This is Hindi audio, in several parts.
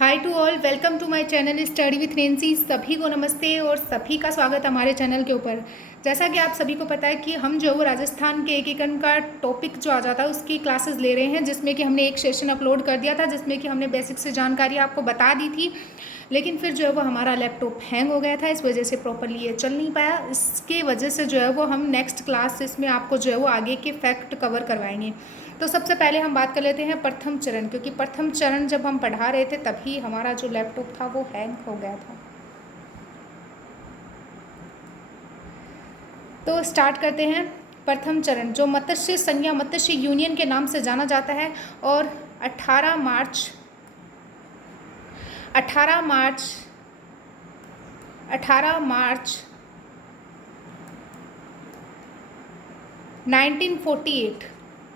Hi to all, welcome to my channel study with Nancy. सभी को नमस्ते और सभी का स्वागत हमारे चैनल के ऊपर। जैसा कि आप सभी को पता है कि हम जो है वो राजस्थान के एकीकरण का टॉपिक जो आ जाता है उसकी क्लासेस ले रहे हैं, जिसमें कि हमने एक सेशन अपलोड कर दिया था जिसमें कि हमने बेसिक से जानकारी आपको बता दी थी। लेकिन फिर जो है वो हमारा लैपटॉप हैंग हो गया था, इस वजह से प्रॉपरली ये चल नहीं पाया। इसके वजह से जो है वो हम नेक्स्ट क्लास इसमें आपको जो है वो आगे के फैक्ट कवर करवाएंगे। तो सबसे पहले हम बात कर लेते हैं प्रथम चरण, क्योंकि प्रथम चरण जब हम पढ़ा रहे थे तभी हमारा जो लैपटॉप था वो हैंग हो गया था। तो स्टार्ट करते हैं। प्रथम चरण जो मत्स्य संघ या मत्स्य यूनियन के नाम से जाना जाता है और 18 मार्च 1948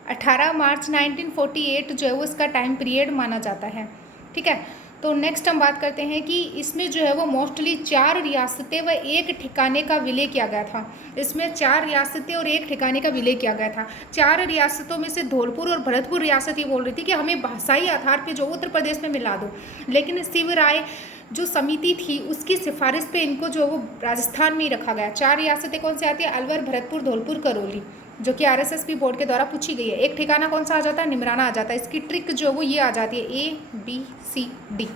18 मार्च 1948 जो है वो इसका टाइम पीरियड माना जाता है। ठीक है, तो नेक्स्ट हम बात करते हैं कि इसमें जो है वो मोस्टली 4 रियासतें व एक ठिकाने का विलय किया गया था। इसमें 4 रियासतें और एक ठिकाने का विलय किया गया था। 4 रियासतों में से धौलपुर और भरतपुर रियासत ये बोल रही थी कि हमें भाषाई आधार पर जो उत्तर प्रदेश में मिला दो, लेकिन शिवराय जो समिति थी उसकी सिफारिश पे इनको जो वो राजस्थान में ही रखा गया। 4 रियासतें कौन सी आती है? अलवर, भरतपुर, धौलपुर, करौली, जो कि आरएसएस बोर्ड के द्वारा पूछी गई है। एक ठिकाना कौन सा आ जाता है? निमराना आ जाता है। इसकी ट्रिक जो वो ये आ जाती है ABCD,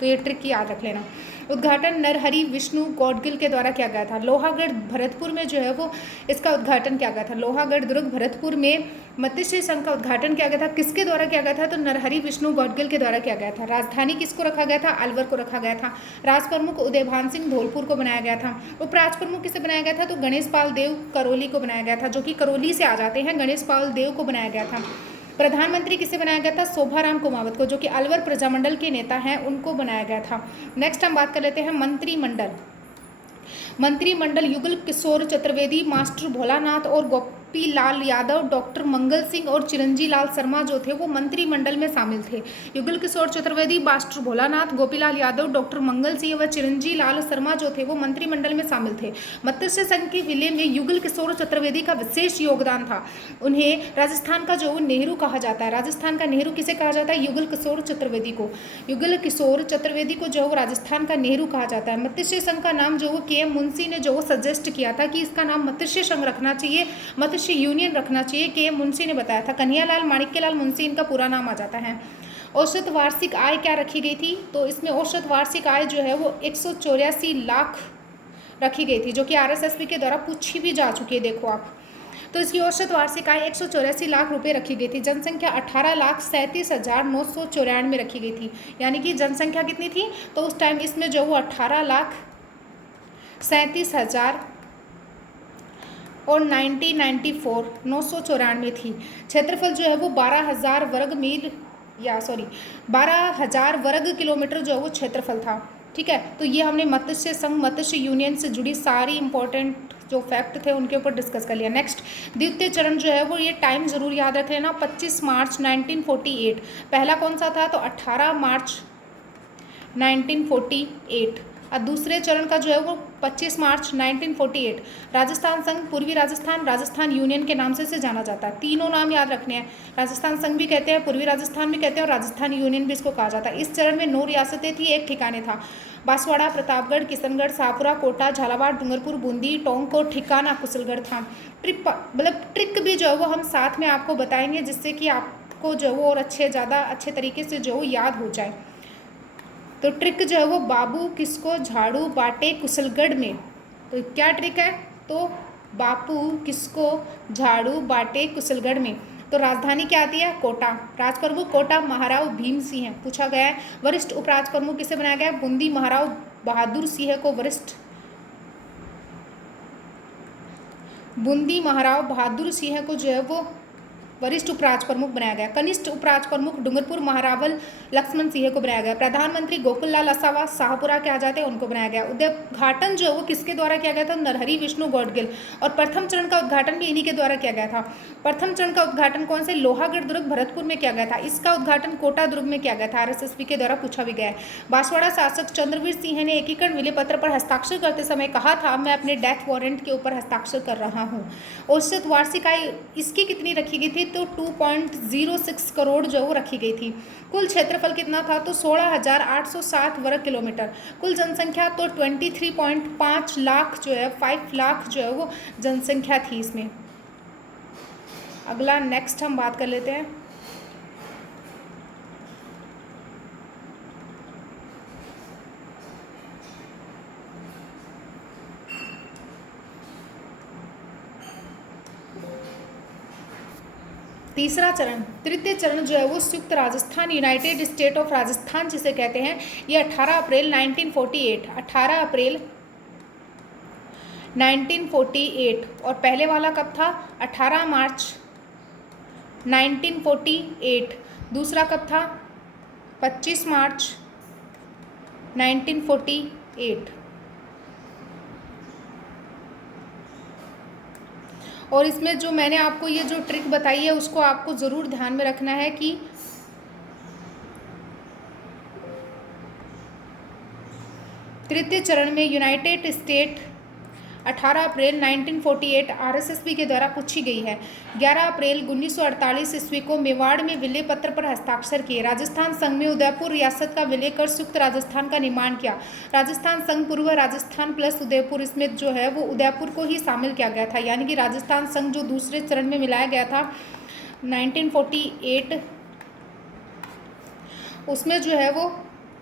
तो ये ट्रिक याद रख लेना। उद्घाटन नरहरि विष्णु गौडगिल के द्वारा किया गया था। लोहागढ़ भरतपुर में जो है वो इसका उद्घाटन किया गया था। लोहागढ़ दुर्ग भरतपुर में मत्स्य संघ का उद्घाटन किया गया था। किसके द्वारा किया गया था? तो नरहरि विष्णु गौडगिल के द्वारा किया गया था। राजधानी किसको रखा गया था? अलवर को रखा गया था। राज प्रमुख उदयभान सिंह धौलपुर को बनाया गया था। उपराज प्रमुख किसे बनाया गया था? तो गणेश पाल देव करौली को बनाया गया था, जो कि करौली से आ जाते हैं। गणेश पाल देव को बनाया गया था। प्रधानमंत्री किसे बनाया गया था? शोभाराम कुमावत को, जो कि अलवर प्रजामंडल के नेता हैं, उनको बनाया गया था। नेक्स्ट हम बात कर लेते हैं मंत्रिमंडल युगल किशोर चतुर्वेदी, मास्टर भोलानाथ और गोपी लाल यादव, डॉक्टर मंगल सिंह और चिरंजी लाल शर्मा जो थे वो मंत्रिमंडल में शामिल थे। युगल किशोर चतुर्वेदी, मास्टर भोलानाथ, गोपीलाल यादव, डॉक्टर मंगल सिंह व चिरंजी लाल शर्मा जो थे वो मंत्रिमंडल में शामिल थे। मत्स्य संघ के विलय में युगल किशोर चतुर्वेदी का विशेष योगदान था। उन्हें राजस्थान का जो नेहरू कहा जाता है। राजस्थान का नेहरू किसे कहा जाता है? युगल किशोर चतुर्वेदी को। युगल किशोर चतुर्वेदी को जो राजस्थान का नेहरू कहा जाता है। मत्स्य संघ का नाम जो वो KM मुंशी ने जो सजेस्ट किया था कि इसका नाम मत्स्य संघ रखना चाहिए, मत्स्य यूनियन रखना चाहिए, KM मुंशी ने बताया था। कन्हैयालाल माणिक्यलाल मुंशी इनका पूरा नाम आ जाता है। औसत वार्षिक आय क्या रखी गई थी? तो इसमें औसत वार्षिक आय जो है वो 184 लाख रखी गई थी, जो कि RSSB के द्वारा पूछी भी जा चुकी है। देखो आप, तो इसकी औसत वार्षिक आय 184 लाख रुपए रखी गई थी। जनसंख्या 18,37,994 रखी गई थी। यानी कि जनसंख्या कितनी थी? तो उस टाइम इसमें जो वो 18,37,000 और 994 थी। क्षेत्रफल जो है वो 12,000 वर्ग किलोमीटर जो है वो क्षेत्रफल था। ठीक है, तो ये हमने मत्स्य संघ, मत्स्य यूनियन से जुड़ी सारी इंपॉर्टेंट जो फैक्ट थे उनके ऊपर डिस्कस कर लिया। नेक्स्ट द्वितीय चरण जो है वो ये टाइम जरूर याद रख लेना, 25 मार्च 1948। पहला कौन सा था? तो 18 मार्च 1948। और दूसरे चरण का जो है वो 25 मार्च 1948। राजस्थान संघ, पूर्वी राजस्थान, राजस्थान यूनियन के नाम से जाना जाता है। तीनों नाम याद रखने हैं। राजस्थान संघ भी कहते हैं, पूर्वी राजस्थान भी कहते हैं और राजस्थान यूनियन भी इसको कहा जाता है। इस चरण में 9 रियासतें थी, एक ठिकाने था। बांसवाड़ा, प्रतापगढ़, किशनगढ़, शाहपुरा, कोटा, झालावाड़, डूंगरपुर, बूंदी, टोंक और ठिकाना कुशलगढ़ था। ट्रिक भी जो है वो हम साथ में आपको बताएंगे, जिससे कि आपको जो है वो और ज़्यादा अच्छे तरीके से जो याद हो जाए। तो ट्रिक जो है वो बाबू किसको झाड़ू बाटे कुशलगढ़ में। तो क्या ट्रिक है? तो बापू किसको झाड़ू बाटे कुशलगढ़ में। तो राजधानी क्या आती है? कोटा। राज प्रमुख कोटा महाराव भीम सिंह है, पूछा गया है। वरिष्ठ उपराज प्रमुख किसे बनाया गया है? बूंदी महाराव बहादुर सिंह को जो है वो वरिष्ठ उपराज प्रमुख बनाया गया। कनिष्ठ उपराज प्रमुख डूंगरपुर महारावल लक्ष्मण सिंह को बनाया गया। प्रधानमंत्री गोकुललाल असावा शाहपुरा के आ जाते हैं, उनको बनाया गया। उद्घाटन जो है वो किसके द्वारा किया गया था? नरहरि विष्णु गौडगिल। और प्रथम चरण का उद्घाटन भी इन्हीं के द्वारा किया गया था। प्रथम चरण का उद्घाटन कौन से? लोहागढ़ दुर्ग भरतपुर में किया गया था। इसका उद्घाटन कोटा दुर्ग में किया गया था। RSSB के द्वारा पूछा भी गया है। बांसवाड़ा शासक चंद्रवीर सिंह ने एकीकरण विलय पत्र पर हस्ताक्षर करते समय कहा था, मैं अपने डेथ वारंट के ऊपर हस्ताक्षर कर रहा हूँ। औसत वार्षिक आय इसकी कितनी रखी गई थी? तो 2.06 करोड़ जो वो रखी गई थी। कुल क्षेत्रफल कितना था तो 16,807 वर्ग किलोमीटर। कुल जनसंख्या तो 23.5 लाख जो है 5 लाख जो है वो जनसंख्या थी इसमें। अगला नेक्स्ट हम बात कर लेते हैं। तीसरा चरण, तृतीय चरण जो है वो संयुक्त Rajasthan, United state of Rajasthan जिसे कहते हैं, ये 18 अप्रैल 1948 और पहले वाला कब था 18 मार्च 1948। दूसरा कब था 25 मार्च 1948। और इसमें जो मैंने आपको ये जो ट्रिक बताई है उसको आपको ज़रूर ध्यान में रखना है कि तृतीय चरण में यूनाइटेड स्टेट 18 अप्रैल 1948 आरएसएसबी के द्वारा पूछी गई है। 11 अप्रैल 1948 ईस्वी को मेवाड़ में विलय पत्र पर हस्ताक्षर किए। राजस्थान संघ में उदयपुर रियासत का विलय कर संयुक्त राजस्थान का निर्माण किया। राजस्थान संघ पूर्व राजस्थान प्लस उदयपुर, इसमें जो है वो उदयपुर को ही शामिल किया गया था, यानी कि राजस्थान संघ जो दूसरे चरण में मिलाया गया था 1948, उसमें जो है वो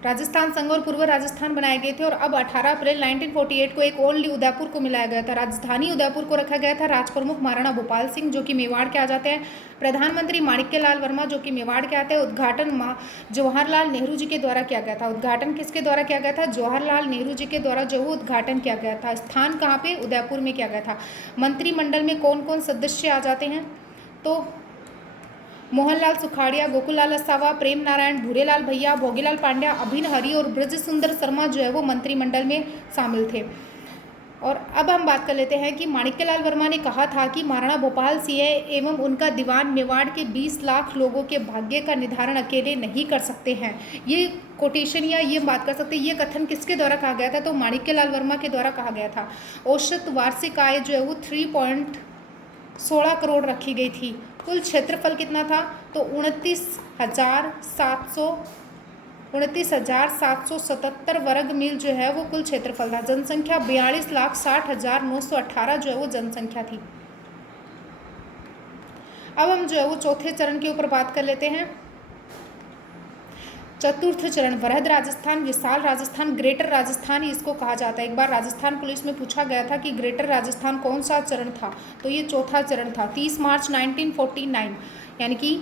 राजस्थान संघ और पूर्व राजस्थान बनाए गए थे। और अब 18 अप्रैल 1948 को एक ओनली उदयपुर को मिलाया गया था। राजधानी उदयपुर को रखा गया था। राज प्रमुख महाराणा भोपाल सिंह जो कि मेवाड़ के आ जाते हैं। प्रधानमंत्री माणिक्यलाल वर्मा जो कि मेवाड़ के आते हैं। उद्घाटन जवाहरलाल नेहरू जी के द्वारा किया गया था। उद्घाटन किसके द्वारा किया गया था? जवाहरलाल नेहरू जी के द्वारा जो वो उद्घाटन किया गया था। स्थान कहाँ पे? उदयपुर में किया गया था। मंत्रिमंडल में कौन कौन सदस्य आ जाते हैं? तो मोहनलाल सुखाड़िया, गोकुललाल असावा, प्रेम नारायण, भूरेलाल भैया, भोगीलाल पांड्या, अभिन हरि और ब्रज सुंदर शर्मा जो है वो मंत्रिमंडल में शामिल थे। और अब हम बात कर लेते हैं कि माणिक्यलाल वर्मा ने कहा था कि महाराणा भोपाल सिंह एवं उनका दीवान मेवाड़ के 20 लाख लोगों के भाग्य का निर्धारण अकेले नहीं कर सकते हैं। ये कोटेशन या ये बात कर सकते हैं, ये कथन किसके द्वारा कहा गया था? तो माणिक्यलाल वर्मा के द्वारा कहा गया था। औसत वार्षिक आय जो है वो 3.16 करोड़ रखी गई थी। कुल क्षेत्रफल कितना था? तो 29,777 वर्ग मील जो है वो कुल क्षेत्रफल था। जनसंख्या 42,60,918 जो है वो जनसंख्या थी। अब हम जो है वो चौथे चरण के ऊपर बात कर लेते हैं। चतुर्थ चरण, वृहद राजस्थान, विशाल राजस्थान, ग्रेटर राजस्थान इसको कहा जाता है। एक बार राजस्थान पुलिस में पूछा गया था कि ग्रेटर राजस्थान कौन सा चरण था, तो ये चौथा चरण था। 30 मार्च 1949, यानी कि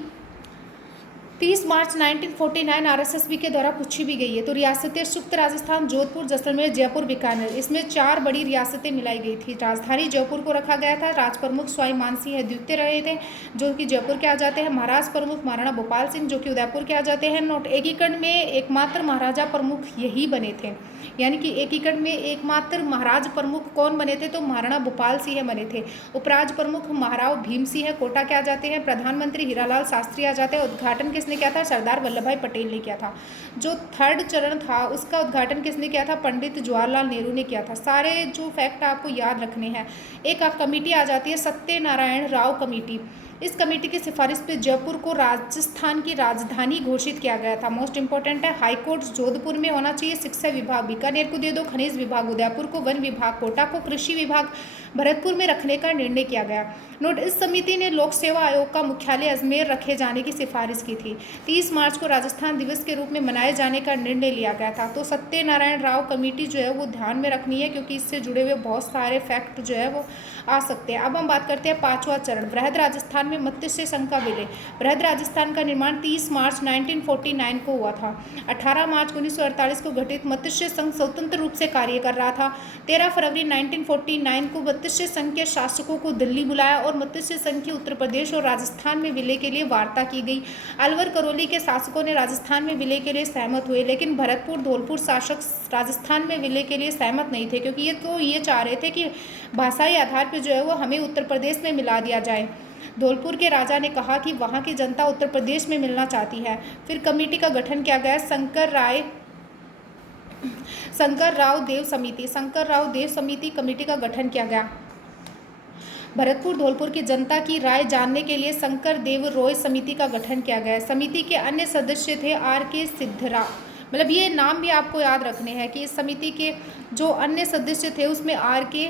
30 मार्च 1949 आरएसएसबी के द्वारा पूछी भी गई है। तो रियासतें संयुक्त राजस्थान, जोधपुर, जैसलमेर, जयपुर, बीकानेर, इसमें 4 बड़ी रियासतें मिलाई गई थी। राजधानी जयपुर को रखा गया था। राज प्रमुख स्वाई मानसिंह द्वितीय रहे थे जो कि जयपुर के आ जाते हैं। महाराज प्रमुख महाराणा भोपाल सिंह जो कि उदयपुर के आ जाते हैं। नोट, एकीकरण में एकमात्र महाराजा प्रमुख यही बने थे, यानी कि एकीकरण में एकमात्र महाराज प्रमुख कौन बने थे? तो महाराणा भोपाल सिंह बने थे। उपराज प्रमुख महाराव भीम सिंह कोटा के आ जाते हैं। प्रधानमंत्री हीरालाल शास्त्री आ जाते हैं। उद्घाटन किसने किया था? सरदार वल्लभ भाई पटेल ने किया था। जो थर्ड चरण था उसका उद्घाटन किसने किया था? पंडित जवाहरलाल नेहरू ने किया था। सारे जो फैक्ट आपको याद रखने हैं। एक कमेटी आ जाती है सत्यनारायण राव कमेटी। इस कमेटी की सिफारिश पे जयपुर को राजस्थान की राजधानी घोषित किया गया था। मोस्ट इंपॉर्टेंट है, हाईकोर्ट जोधपुर में होना चाहिए। शिक्षा विभाग बीकानेर को दे दो, खनिज विभाग उदयपुर को, वन विभाग कोटा को, कृषि विभाग भरतपुर में रखने का निर्णय किया गया। नोट, इस समिति ने लोक सेवा आयोग का मुख्यालय अजमेर रखे जाने की सिफारिश की थी। 30 मार्च को राजस्थान दिवस के रूप में मनाए जाने का निर्णय लिया गया था। तो सत्यनारायण राव कमेटी जो है वो ध्यान में रखनी है क्योंकि इससे जुड़े हुए बहुत सारे फैक्ट जो है वो आ सकते हैं। अब हम बात करते हैं पांचवा चरण, वृहद राजस्थान में मत्स्य संघ का विलय। वृहद राजस्थान का निर्माण 30 मार्च 1949 को हुआ था। 18 मार्च 1948 को गठित मत्स्य संघ स्वतंत्र रूप से कार्य कर रहा था। 13 फरवरी 1949 को मत्स्य संघ के शासकों को दिल्ली बुलाया और मत्स्य संघ की उत्तर प्रदेश और राजस्थान में विलय के लिए वार्ता की गई। अलवर करौली के शासकों ने राजस्थान में विलय के लिए सहमत हुए, लेकिन भरतपुर धौलपुर शासक राजस्थान में विलय के लिए सहमत नहीं थे क्योंकि ये चाह रहे थे कि भाषाई आधार पर जो है वो हमें उत्तर प्रदेश में मिला दिया जाए। धौलपुर के राजा ने कहा कि वहाँ की जनता उत्तर प्रदेश में मिलना चाहती है। फिर कमेटी का गठन किया गया। शंकर राव देव समिति कमेटी का गठन किया गया। भरतपुर धौलपुर की जनता की राय जानने के लिए शंकर देव रॉय समिति का गठन किया गया। समिति के अन्य सदस्य थे आर के सिद्धरा, मतलब ये नाम भी आपको याद रखने हैं कि इस समिति के जो अन्य सदस्य थे उसमें आर के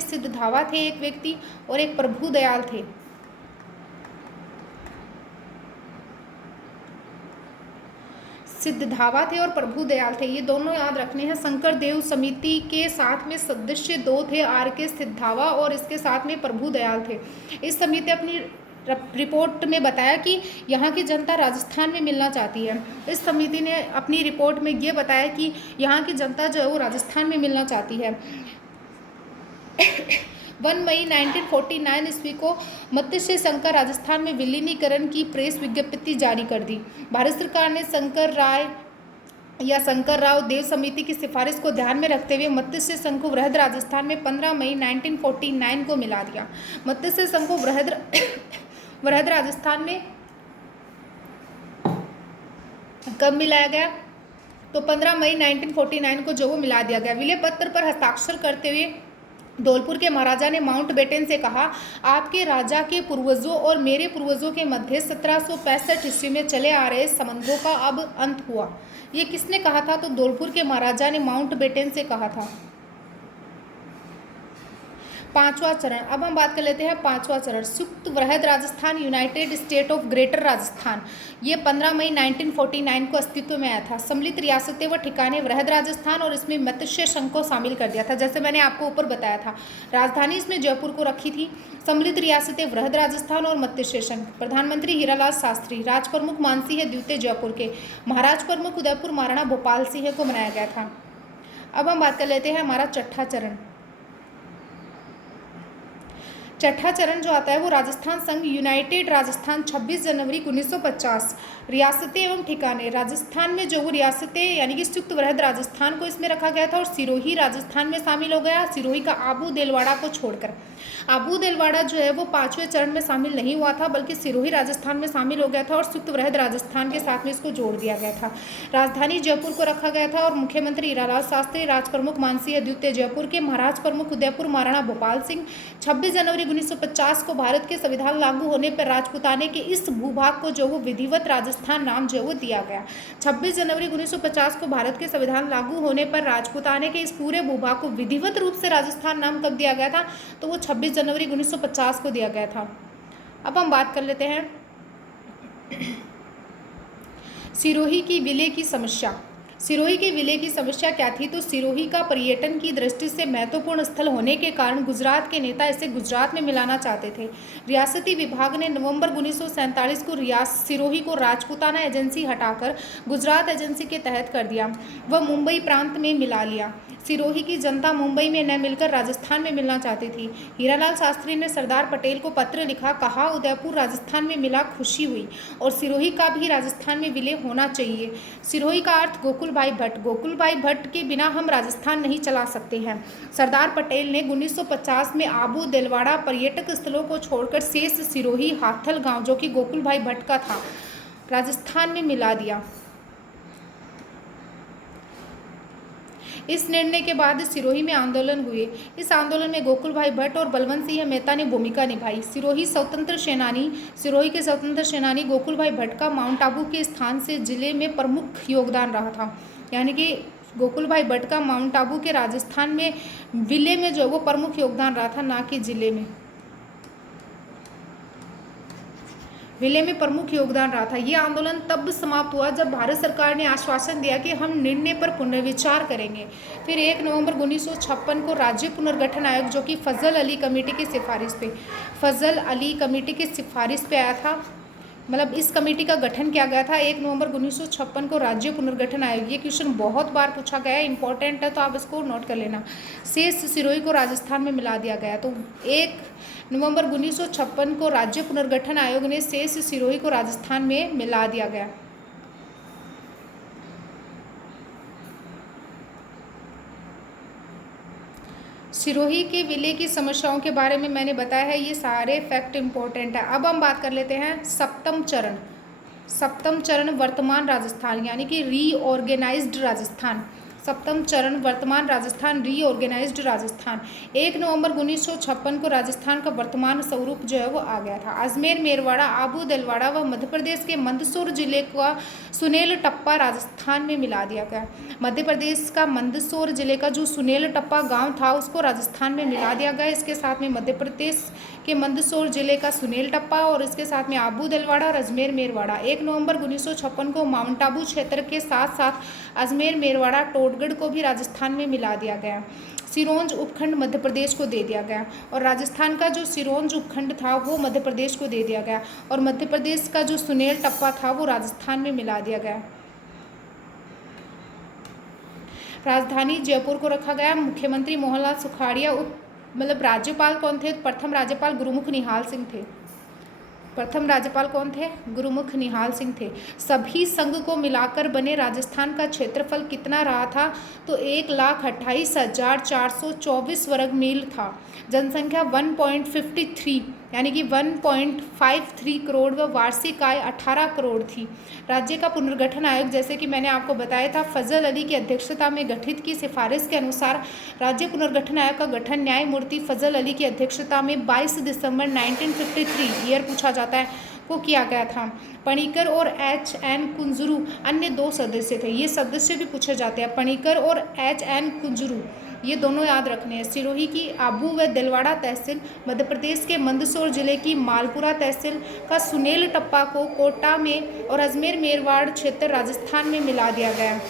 सिद्धधावा थे एक व्यक्ति, और एक प्रभु दयाल थे। सिद्धधावा थे और प्रभु दयाल थे, ये दोनों याद रखने हैं। शंकर देव समिति के साथ में सदस्य दो थे, आर के सिद्धधावा और इसके साथ में प्रभु दयाल थे। इस समिति अपनी रिपोर्ट में बताया कि यहाँ की जनता राजस्थान में मिलना चाहती है। इस समिति ने अपनी रिपोर्ट में ये बताया कि यहाँ की जनता जो है वो राजस्थान में मिलना चाहती है। 1 मई 1949 ईस्वी को मत्स्य संघ का राजस्थान में विलीनीकरण की प्रेस विज्ञप्ति जारी कर दी। भारत सरकार ने शंकर राव देव समिति की सिफारिश को ध्यान में रखते हुए मत्स्य संघ को वृहद राजस्थान में 15 मई 1949 को मिला दिया। मत्स्य संघ को वृहद राजस्थान में कब मिलाया गया? तो 15 मई 1949 को जो वो मिला दिया गया। विलय पत्र पर हस्ताक्षर करते हुए धौलपुर के महाराजा ने माउंटबेटन से कहा, आपके राजा के पूर्वजों और मेरे पूर्वजों के मध्य 1765 ईस्वी में चले आ रहे संबंधों का अब अंत हुआ। ये किसने कहा था? तो धौलपुर के महाराजा ने माउंटबेटन से कहा था। पांचवा चरण, अब हम बात कर लेते हैं पांचवा चरण, संयुक्त वृहद Rajasthan, United state of greater Rajasthan. ये 15 मई 1949 को अस्तित्व में आया था। सम्मिलित रियासतें व ठिकाने वृहद राजस्थान और इसमें मत्स्य संघ को शामिल कर दिया था, जैसे मैंने आपको ऊपर बताया था। राजधानी इसमें जयपुर को रखी थी। सम्मिलित रियासतें वृहद राजस्थान और मत्स्य संघ। प्रधानमंत्री हीरालाल शास्त्री, राज प्रमुख मानसिंह द्वितीय जयपुर के, महाराज प्रमुख उदयपुर महाराणा भोपाल सिंह को बनाया गया था। अब हम बात कर लेते हैं हमारा छठा चरण। छठा चरण जो आता है वो राजस्थान संघ, यूनाइटेड राजस्थान, 26 जनवरी 1950। रियासतें एवं ठिकाने, राजस्थान में जो वो रियासतें यानी कि संयुक्त वृहद राजस्थान को इसमें रखा गया था और सिरोही राजस्थान में शामिल हो गया, सिरोही का आबू देलवाड़ा को छोड़कर। आबू देलवाड़ा जो है वो 5वें चरण में शामिल नहीं हुआ था, बल्कि सिरोही राजस्थान में शामिल हो गया था और संयुक्त वृहद राजस्थान के साथ में इसको जोड़ दिया गया था। राजधानी जयपुर को रखा गया था और मुख्यमंत्री हीरालाल शास्त्री, राज प्रमुख मानसिंह द्वितीय जयपुर के, महाराज प्रमुख उदयपुर महाराणा भोपाल सिंह। 26 जनवरी 1950 को भारत के संविधान लागू होने पर राजपूताने के इस भूभाग को जो वो विधिवत राजस्थान नाम जो वो दिया गया। 26 जनवरी 1950 को भारत के संविधान लागू होने पर राजपूताने के इस पूरे भूभाग को विधिवत रूप से राजस्थान नाम कब दिया गया था? तो वो 26 जनवरी 1950 को दिया गया था। अब हम बात कर लेते हैं सिरोही की विलय की समस्या। सिरोही के विलय की समस्या क्या थी? तो सिरोही का पर्यटन की दृष्टि से महत्वपूर्ण स्थल होने के कारण गुजरात के नेता इसे गुजरात में मिलाना चाहते थे। रियासती विभाग ने नवंबर 1947 को सिरोही को राजपूताना एजेंसी हटाकर गुजरात एजेंसी के तहत कर दिया। वह मुंबई प्रांत में मिला लिया। सिरोही की जनता मुंबई में न मिलकर राजस्थान में मिलना चाहती थी। हीरालाल शास्त्री ने सरदार पटेल को पत्र लिखा, कहा उदयपुर राजस्थान में मिला, खुशी हुई और सिरोही का भी राजस्थान में विलय होना चाहिए। सिरोही का अर्थ गोकुल भाई भट्ट के बिना हम राजस्थान नहीं चला सकते हैं। सरदार पटेल ने 1950 में आबू देलवाड़ा पर्यटक स्थलों को छोड़कर शेष सिरोही हाथल गांव जो कि गोकुल भाई भट्ट का था राजस्थान में मिला दिया। इस निर्णय के बाद सिरोही में आंदोलन हुए। इस आंदोलन में गोकुल भाई भट्ट और बलवंत सिंह मेहता ने भूमिका निभाई। सिरोही के स्वतंत्र सेनानी गोकुल भाई भट्ट का माउंट आबू के स्थान से जिले में प्रमुख योगदान रहा था। यानी कि गोकुल भाई भट्ट का माउंट आबू के राजस्थान में विलय में जो वो प्रमुख योगदान रहा था, ना कि जिले में। विलय में प्रमुख योगदान रहा था। ये आंदोलन तब समाप्त हुआ जब भारत सरकार ने आश्वासन दिया कि हम निर्णय पर पुनर्विचार करेंगे। फिर 1 नवंबर 1956 को राज्य पुनर्गठन आयोग जो कि फजल अली कमेटी की सिफारिश पे आया था, मतलब इस कमेटी का गठन किया गया था 1 नवंबर 1956 को राज्य पुनर्गठन आयोग। ये क्वेश्चन बहुत बार पूछा गया है, इंपॉर्टेंट है, तो आप इसको नोट कर लेना। शेष सिरोही को राजस्थान में मिला दिया गया। तो 1 नवंबर 1956 को राज्य पुनर्गठन आयोग ने शेष सिरोही को राजस्थान में मिला दिया गया। सिरोही के विलय की समस्याओं के बारे में मैंने बताया है, ये सारे फैक्ट इंपॉर्टेंट है। अब हम बात कर लेते हैं सप्तम चरण वर्तमान राजस्थान यानी कि रीऑर्गेनाइज्ड राजस्थान। सप्तम चरण वर्तमान राजस्थान, रीऑर्गेनाइज्ड राजस्थान। 1 नवंबर 1956 को राजस्थान का वर्तमान स्वरूप जो है वो आ गया था। अजमेर, मेरवाड़ा, आबू दिलवाड़ा व मध्य प्रदेश के मंदसौर जिले का सुनेल टप्पा राजस्थान में मिला दिया गया। मध्य प्रदेश का मंदसौर जिले का जो सुनेल टप्पा गांव था उसको राजस्थान में मिला दिया गया। इसके साथ में मध्य प्रदेश के मंदसौर जिले का सुनेल टप्पा और इसके साथ में आबू दिलवाड़ा और अजमेर मेरवाड़ा। 1 नवंबर 1956 को माउंट आबू क्षेत्र के साथ साथ अजमेर, मेरवाड़ा, टोडगढ़ को भी राजस्थान में मिला दिया गया। सिरोंज उपखंड मध्य प्रदेश को दे दिया गया और राजस्थान का जो सिरोंज उपखंड था वो मध्य प्रदेश को दे दिया गया और मध्य प्रदेश का जो सुनेल टप्पा था वो राजस्थान में मिला दिया गया। राजधानी जयपुर को रखा गया। मुख्यमंत्री मोहनलाल सुखाड़िया राज्यपाल कौन थे? प्रथम राज्यपाल गुरुमुख निहाल सिंह थे। प्रथम राज्यपाल कौन थे? गुरुमुख निहाल सिंह थे। सभी संघ को मिलाकर बने राजस्थान का क्षेत्रफल कितना रहा था? तो 1,28,424 वर्ग मील था। जनसंख्या 1.53 यानी कि 1.53 करोड़ व वार्षिक आय 18 करोड़ थी। राज्य का पुनर्गठन आयोग, जैसे कि मैंने आपको बताया था, फजल अली की अध्यक्षता में गठित की सिफारिश के अनुसार राज्य पुनर्गठन आयोग का गठन न्यायमूर्ति फजल अली की अध्यक्षता में 22 दिसंबर 1953 ईयर पूछा जाता है को किया गया था। पणिकर और H.N. कुंजरू अन्य 2 सदस्य थे। ये सदस्य भी पूछे जाते हैं, पणिकर और H.N. कुंजरू, ये दोनों याद रखने हैं। सिरोही की आबू व दिलवाड़ा तहसील, मध्य प्रदेश के मंदसौर जिले की मालपुरा तहसील का सुनेल टप्पा को कोटा में और अजमेर मेरवाड़ क्षेत्र राजस्थान में मिला दिया गया।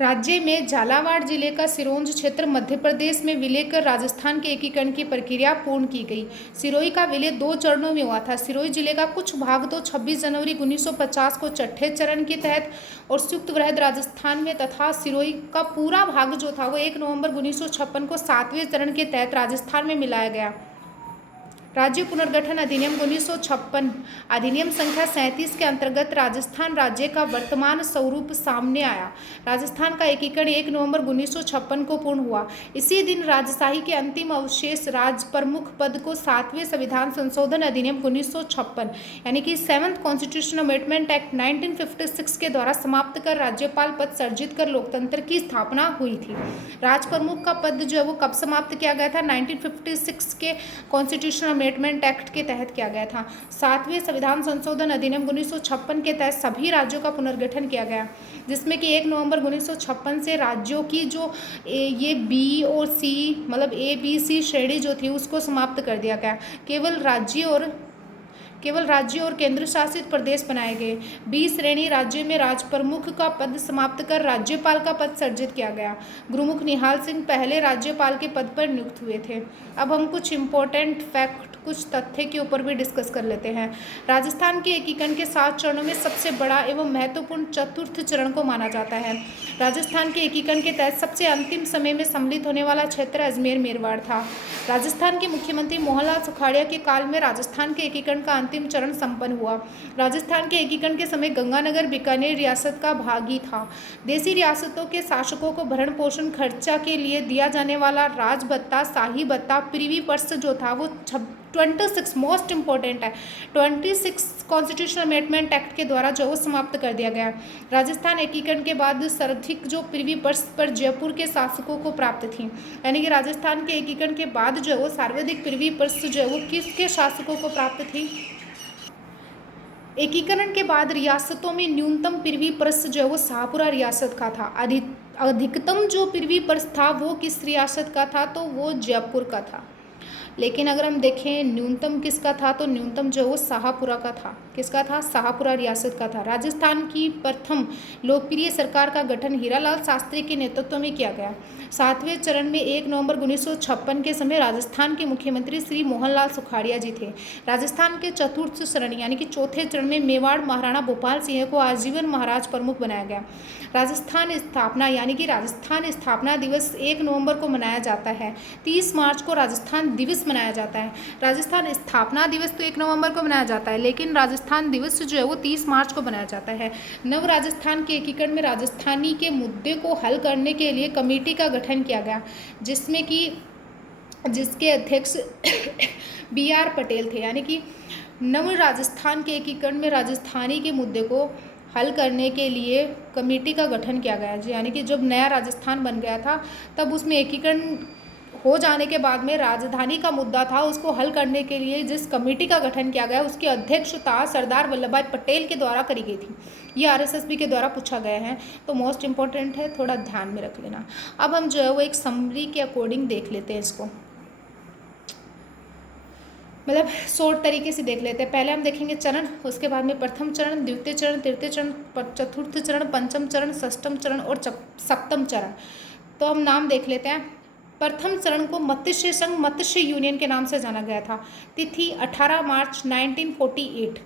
राज्य में झालावाड़ जिले का सिरोंज क्षेत्र मध्य प्रदेश में विलय कर राजस्थान के एकीकरण की प्रक्रिया पूर्ण की गई। सिरोही का विलय 2 चरणों में हुआ था। सिरोही जिले का कुछ भाग तो 26 जनवरी 1950 को छठे चरण के तहत और संयुक्त वृहद राजस्थान में तथा सिरोही का पूरा भाग जो था वो 1 नवंबर 1956 को 7वें चरण के तहत राजस्थान में मिलाया गया। राज्य पुनर्गठन अधिनियम 1956 अधिनियम संख्या 37 के अंतर्गत राजस्थान राज्य का वर्तमान स्वरूप सामने आया। राजस्थान का एकीकरण 1 नवंबर 1956 को पूर्ण हुआ। इसी दिन राजशाही के अंतिम अवशेष राज प्रमुख पद को 7वें संविधान संशोधन अधिनियम 1956 यानी कि 7th कॉन्स्टिट्यूशन अमेंडमेंट एक्ट 1956 के द्वारा समाप्त कर राज्यपाल पद सर्जित कर लोकतंत्र की स्थापना हुई थी। राज प्रमुख का पद जो है वो कब समाप्त किया गया था? 1956 के कॉन्स्टिट्यूशन अमेंडमेंट एक्ट के तहत किया गया था। 7वें संविधान संशोधन अधिनियम 1956 के तहत सभी राज्यों का पुनर्गठन किया गया, जिसमें कि 1 नवंबर 1956 से राज्यों की जो ये बी और सी मतलब ABC श्रेणी जो थी उसको समाप्त कर दिया गया। केवल राज्य और केंद्र शासित प्रदेश बनाए गए। बी श्रेणी राज्य में राज प्रमुख का पद समाप्त कर राज्यपाल का पद सर्जित किया गया। गुरुमुख निहाल सिंह पहले राज्यपाल के पद पर नियुक्त हुए थे। अब हम कुछ इम्पोर्टेंट फैक्ट, कुछ तथ्य के ऊपर भी डिस्कस कर लेते हैं। राजस्थान के एकीकरण के 7 चरणों में सबसे बड़ा एवं महत्वपूर्ण चतुर्थ चरण को माना जाता है। राजस्थान के एकीकरण के तहत सबसे अंतिम समय में सम्मिलित होने वाला क्षेत्र अजमेर मेरवाड़ था। राजस्थान के मुख्यमंत्री मोहनलाल सुखाड़िया के काल में राजस्थान के एकीकरण का अंतिम चरण संपन्न हुआ। राजस्थान के एकीकरण के समय गंगानगर बीकानेर रियासत का भाग ही था। देशी रियासतों के शासकों को भरण पोषण खर्चा के लिए दिया जाने वाला राज भत्ता, शाही भत्ता, प्रिवी पर्स जो था वो 26 मोस्ट इंपॉर्टेंट है 26 कॉन्स्टिट्यूशन अमेंडमेंट एक्ट के द्वारा जो वो समाप्त कर दिया गया। राजस्थान एकीकरण के बाद सर्वाधिक जो प्रिवी पर्स पर जयपुर के शासकों को प्राप्त थी, यानी कि राजस्थान के एकीकरण के बाद जो है वो सर्वाधिक प्रिवी पर्स जो है वो किसके शासकों को प्राप्त थी? एकीकरण के बाद रियासतों में न्यूनतम प्रिवी पर्स जो है वो शाहपुरा रियासत का था। अधिकतम जो प्रिवी पर्स था वो किस रियासत का था? तो वो जयपुर का था। लेकिन अगर हम देखें न्यूनतम किसका था, तो न्यूनतम जो वो शाहपुरा का था। किसका था? शाहपुरा रियासत का था। राजस्थान की प्रथम लोकप्रिय सरकार का गठन हीरालाल शास्त्री के नेतृत्व में किया गया। 7वें चरण में 1 नवंबर 1956 के समय राजस्थान के मुख्यमंत्री श्री मोहनलाल सुखाड़िया जी थे। राजस्थान के चतुर्थ चरण यानी कि चौथे चरण में मेवाड़ महाराणा भोपाल सिंह को आजीवन महाराज प्रमुख बनाया गया। राजस्थान स्थापना यानी कि राजस्थान स्थापना दिवस 1 नवंबर को मनाया जाता है। 30 मार्च को राजस्थान दिवस मनाया जाता है। राजस्थान स्थापना दिवस तो 1 नवंबर को मनाया जाता है, लेकिन राजस्थान दिवस जो है वो 30 मार्च को मनाया जाता है। नव राजस्थान के एकीकरण में राजस्थानी के मुद्दे को हल करने के लिए कमेटी का गठन किया गया, जिसके अध्यक्ष BR पटेल थे। यानी कि नव राजस्थान के एकीकरण में राजस्थानी के मुद्दे को हल करने के लिए कमेटी का गठन किया गया, यानी कि जब नया राजस्थान बन गया था तब उसमें एकीकरण हो जाने के बाद में राजधानी का मुद्दा था, उसको हल करने के लिए जिस कमेटी का गठन किया गया उसकी अध्यक्षता सरदार वल्लभ भाई पटेल के द्वारा करी गई थी। ये आरएसएसबी के द्वारा पूछा गया है, तो मोस्ट इंपॉर्टेंट है, थोड़ा ध्यान में रख लेना। अब हम जो है वो एक समरी के अकॉर्डिंग देख लेते हैं इसको, मतलब शॉर्ट तरीके से देख लेते हैं। पहले हम देखेंगे चरण, उसके बाद में प्रथम चरण, द्वितीय चरण, तृतीय चरण, चतुर्थ चरण, पंचम चरण, षष्ठम चरण और सप्तम चरण। तो हम नाम देख लेते हैं। प्रथम चरण को मत्स्य संघ, मत्स्य यूनियन के नाम से जाना गया था। तिथि 18 मार्च 1948।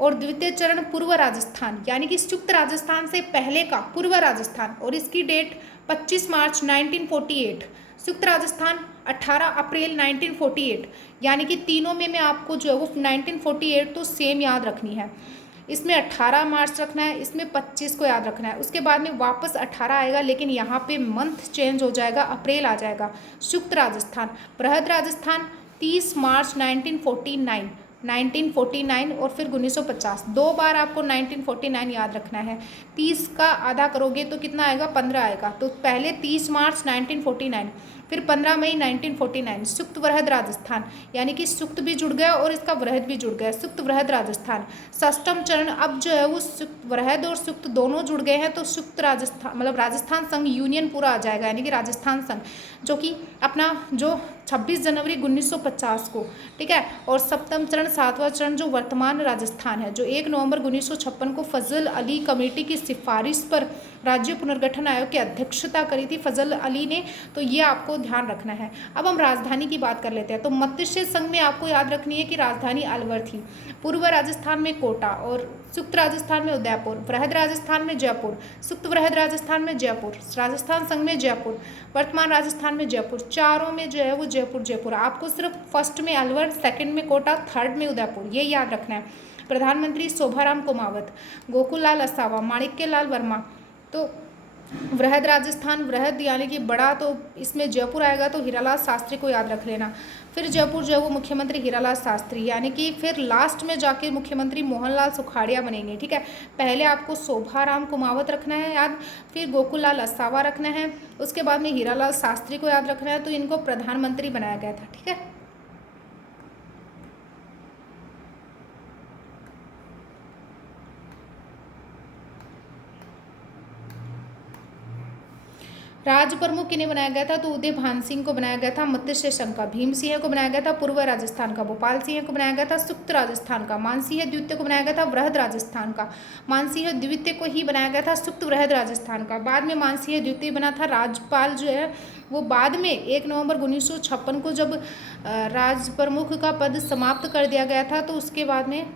और द्वितीय चरण पूर्व राजस्थान, यानी कि संयुक्त राजस्थान से पहले का पूर्व राजस्थान, और इसकी डेट 25 मार्च 1948। संयुक्त राजस्थान 18 अप्रैल 1948, यानी कि तीनों में मैं आपको जो है वो 1948 तो सेम याद रखनी है। इसमें 18 मार्च रखना है, इसमें 25 को याद रखना है। उसके बाद में वापस 18 आएगा, लेकिन यहाँ पे मंथ चेंज हो जाएगा, अप्रैल आ जाएगा। संयुक्त राजस्थान, बृहद राजस्थान 30 मार्च 1949 और फिर 1950। 2 बार आपको 1949 याद रखना है। 30 का आधा करोगे तो कितना आएगा, 15 आएगा। तो पहले 30 मार्च 1949, फिर 15 मई 1949। संयुक्त वृहद राजस्थान, यानी कि संयुक्त भी जुड़ गया और इसका वृहद भी जुड़ गया, संयुक्त वृहद राजस्थान। षष्ठम चरण, अब जो है वो संयुक्त वृहद और संयुक्त दोनों जुड़ गए हैं, तो संयुक्त राजस्थान मतलब राजस्थान संघ यूनियन पूरा आ जाएगा, यानी कि राजस्थान संघ, जो कि अपना जो 26 जनवरी 1950 को, ठीक है। और सप्तम चरण, सातवां चरण, जो वर्तमान राजस्थान है, जो 1 नवंबर 1956 को फजल अली कमेटी की सिफारिश पर राज्य पुनर्गठन आयोग की अध्यक्षता करी थी फजल अली ने, तो ये आपको ध्यान रखना है। अब हम राजधानी की बात कर लेते हैं। तो मत्स्य संघ में आपको याद रखनी है कि राजधानी अलवर थी, पूर्व राजस्थान में कोटा, और संयुक्त राजस्थान में उदयपुर, वृहद राजस्थान में जयपुर, संयुक्त वृहद राजस्थान में जयपुर, राजस्थान संघ में जयपुर, वर्तमान राजस्थान में जयपुर। चारों में जो है वो जयपुर जयपुर। आपको सिर्फ फर्स्ट में अलवर, सेकंड में कोटा, थर्ड में उदयपुर, ये याद रखना है। प्रधानमंत्री शोभाराम कुमावत, गोकुल लाल असावा, माणिक्य लाल वर्मा। तो वृहद राजस्थान, वृहद यानी कि बड़ा, तो इसमें जयपुर आएगा, तो हीरालाल शास्त्री को याद रख लेना। फिर जयपुर जो है वो मुख्यमंत्री हीरालाल शास्त्री, यानी कि फिर लास्ट में जाके मुख्यमंत्री मोहनलाल सुखाड़िया बनेंगे, ठीक है। पहले आपको शोभाराम कुमावत रखना है याद, फिर गोकुल लाल असावा रखना है, उसके बाद में हीरालाल शास्त्री को याद रखना है। तो इनको प्रधानमंत्री बनाया गया था, ठीक है। राज प्रमुख किन्हें बनाया गया था, तो उदय भान सिंह को बनाया गया था मत्स्य संघ का। भीम सिंह को बनाया गया था पूर्व राजस्थान का। भोपाल सिंह को बनाया गया था संयुक्त राजस्थान का। मानसिंह द्वितीय को बनाया गया था वृहद राजस्थान का। मानसिंह द्वितीय को ही बनाया गया था संयुक्त वृहद राजस्थान का। बाद में मानसिंह द्वितीय बना था। राज्यपाल जो है वो बाद में 1 नवंबर 1956 को जब राज प्रमुख का पद समाप्त कर दिया गया था, तो उसके बाद में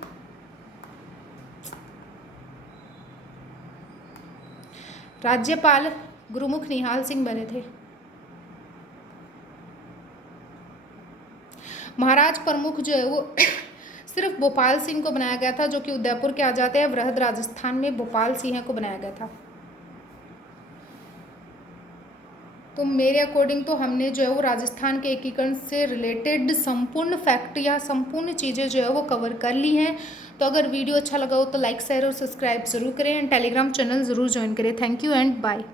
राज्यपाल गुरुमुख निहाल सिंह बने थे। महाराज प्रमुख जो है वो सिर्फ भोपाल सिंह को बनाया गया था, जो कि उदयपुर के आ जाते हैं। वृहद राजस्थान में भोपाल सिंह को बनाया गया था। तो मेरे अकॉर्डिंग तो हमने जो है वो राजस्थान के एकीकरण से रिलेटेड संपूर्ण फैक्ट या संपूर्ण चीज़ें जो है वो कवर कर ली हैं। तो अगर वीडियो अच्छा लगा हो तो लाइक, शेयर और सब्सक्राइब जरूर करें एंड टेलीग्राम चैनल ज़रूर ज्वाइन करें। Thank you and bye.